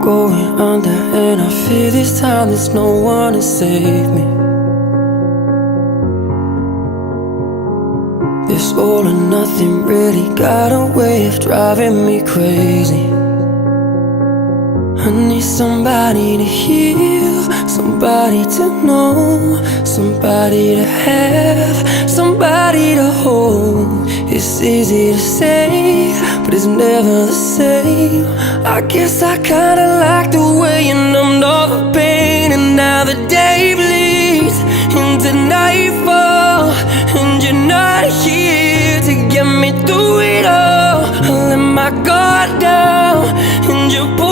going under, and I fear this time there's no one to save me. This all or nothing really got a way of driving me crazy. I need somebody to heal, somebody to know, somebody to have, somebody to hold. It's easy to say, but it's never the same. I guess I kinda like the way you numbed all the pain. And now the day bleeds into nightfall, and you're not here to get me through it all. I let my guard down, and you pulled